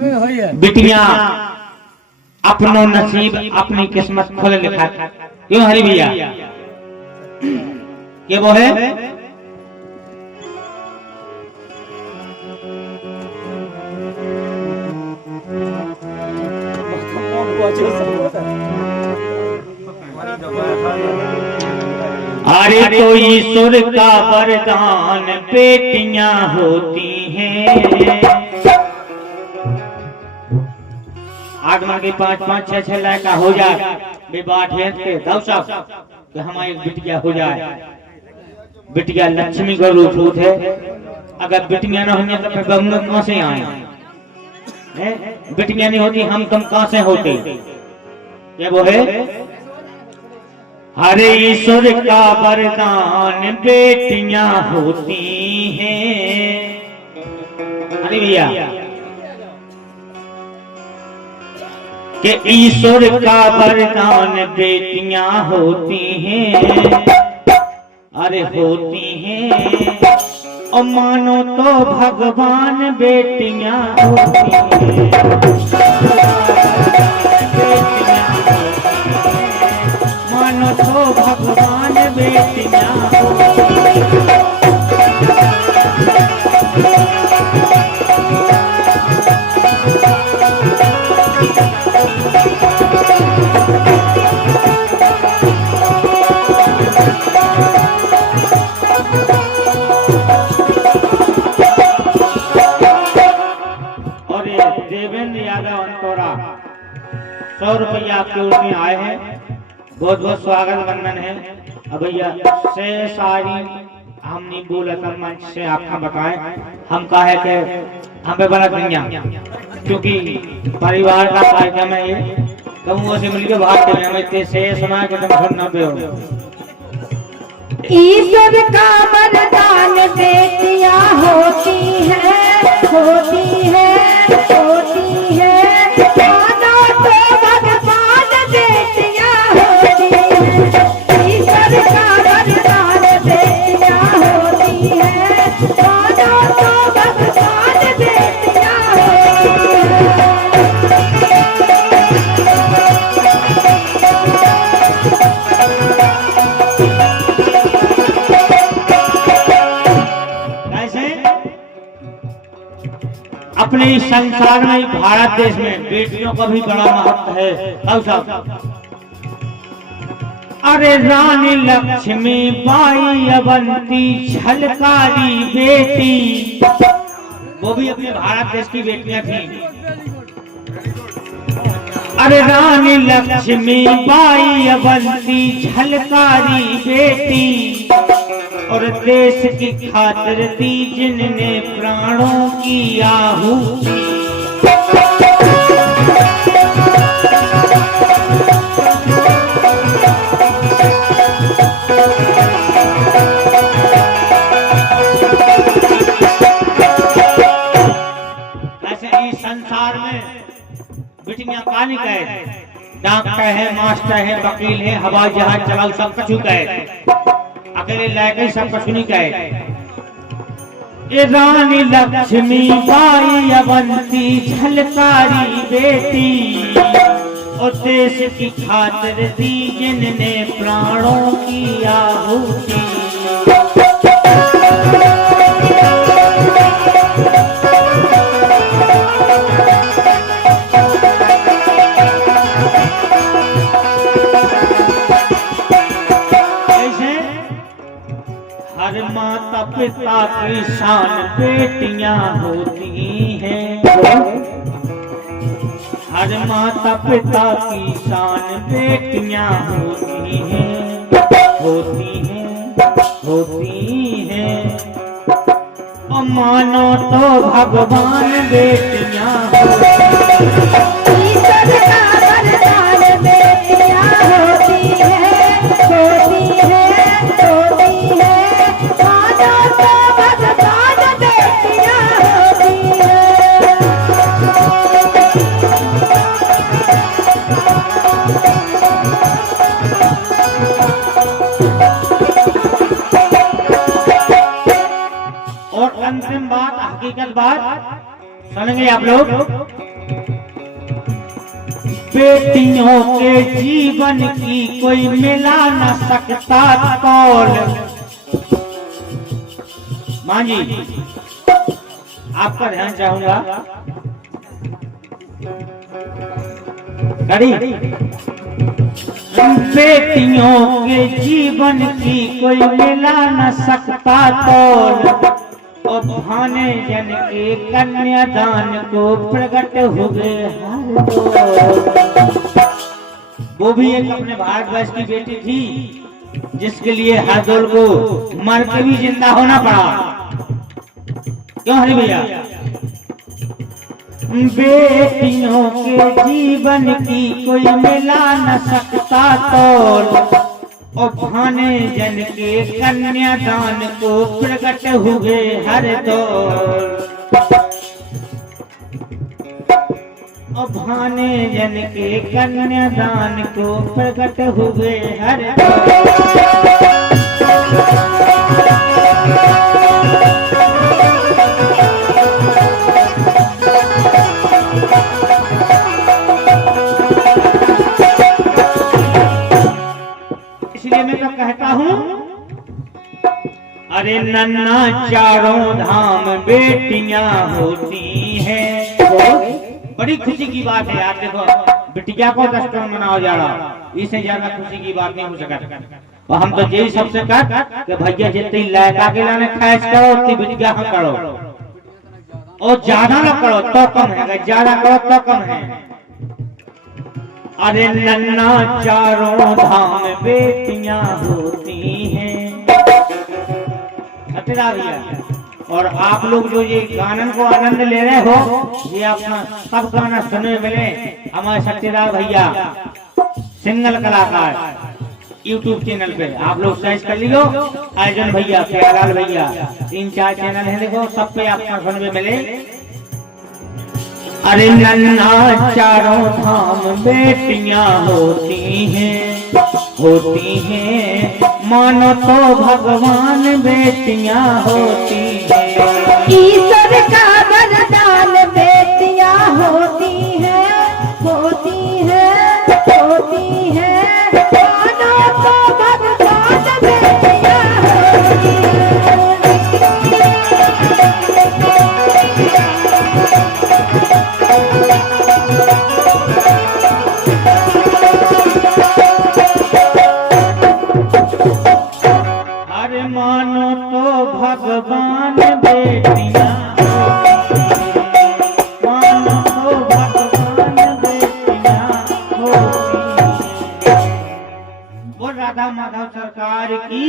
बिटिया अपनो नसीब अपनी किस्मत खुद लिखा। क्यों हरी भैया? ये वो है अरे तो ईश्वर का वरदान बेटियां होती हैं। आगमन के 5-5, 6-6 लाख का हो जाए विवाह के दाऊ साहब कि हमारी बिटिया हो जाए। बिटिया लक्ष्मी का रूप है। अगर बिटिया ना होंगे तो फिर बहू कहां से आए? बिटिया नहीं होती हम तुम कहां से होते? ये वो है हरे ईश्वर का वरदान बेटियां होती हैं। अरे भैया कि ईश्वर का वरदान बेटियां होती हैं। अरे होती हैं और मानो तो भगवान बेटियां होती हैं। मानो तो भगवान बेटियां होती हैं। देवेंद्र यादव अंतोरा 100 रुपया आपके ओर में आए हैं। बहुत बहुत स्वागत वंदन है। अब भैया से सारी हम नहीं बोला था मंच से आपका बताएं हम कहा है कि हमें बना दुनिया क्योंकि परिवार का कार्यक्रम है। ये कमुओं से मिलकर भागते हैं। हमें से सुना कि तुम सुनना पे हो। ईश्वर का वरदान बेटियां होती है, होती है, होती है। मानो तो भगवान बेटियां होती है। ईश्वर का वरदान बेटियां होती है। मानो तो भगवान बेटियां होती है। अपने इस संसार में भारत देश में बेटियों का भी बड़ा महत्व है। अरे रानी लक्ष्मी बाई अवंती झलकारी बेटी वो भी अपने भारत देश की बेटियां थी। अरे रानी लक्ष्मी बाई अवंती झलकारी बेटी और देश की खातिर दी जिनने प्राणों की आहुति। ऐसे इस संसार में बिटियां कानी कहे डॉक्टर है, मास्टर है, वकील है, हवाई जहाज चलाओ सब कुछ कहे। अकेले लायक सब कुछ नहीं कहे। ये रानी लक्ष्मी बाई अवंती झलकारी बेटी और देश की खातिर दी जिनने प्राणों की आहुति। हर माता पिता की शान बेटियां होती हैं। हर माता पिता की शान बेटियां होती हैं, होती हैं, होती हैं। और मानो तो भगवान बेटियां होती हैं। ईश्वर का वरदान बेटियां होती है, होती है, होती है। मानो तो भगवान बेटियां होती है। और अंतिम बात, हकीकत बात सुनेंगे आप लोग। बेटियों के जीवन की कोई मिला न सकता तौल। मां जी आपका ध्यान चाहूंगा। बेटियों के जीवन की कोई मिला न सकता तौल, और भाने जन के कन्यादान को प्रकट हुए हर दौर। वो भी एक अपने भारतवर्ष की बेटी थी जिसके लिए हरदौल को मर के भी जिंदा होना पड़ा। क्यों हरि भैया? बेटियों के जीवन की कोई मिला न सकता तौल, और भाने जन के कन्यादान को प्रकट हुए हर दौर। और भाने जन के कन्यादान को प्रकट हुए हर दौर। इसलिए मैं तो कहता हूं, अरे नन्ना चारों धाम बेटियां होती हैं। बड़ी खुशी की बात है। आप देखो बिटिया को 10 करोड़ मनाओ जा रहा, इससे ज्यादा खुशी की बात नहीं हो सकती। और हम तो यही सबसे कह कि भैया जितनी लड़का के लाने खर्च करो उतनी बिटिया हम करो, और ज्यादा ना करो तो कम है, ज्यादा करो तो कम है। अरे नन्ना चारों धाम बेटियां होती हैं। सत्यदा भैया, और आप लोग जो ये गानन को आनंद ले रहे हो, ये अपना सब गाना सुनने मिले हमारे सत्यदा भैया सिंगल कलाकार YouTube चैनल पे आप लोग सर्च कर लियो। अर्जुन भैया, प्यारालाल भैया, 3-4 चैनल है, देखो सब पे आपका सुनने मिले। अरे नन्ना चारों धाम बेटियां होती हैं, मानो तो भगवान बेटियां होती हैं। ईश्वर का वरदान बेटियां होती हैं, होती हैं, होती हैं, मानो तो भगवान बेटियां होती हैं। अरे मानो तो भगवान बेटियां, मानो तो भगवान बेटियां होती हैं। वो राधा माधव सरकार की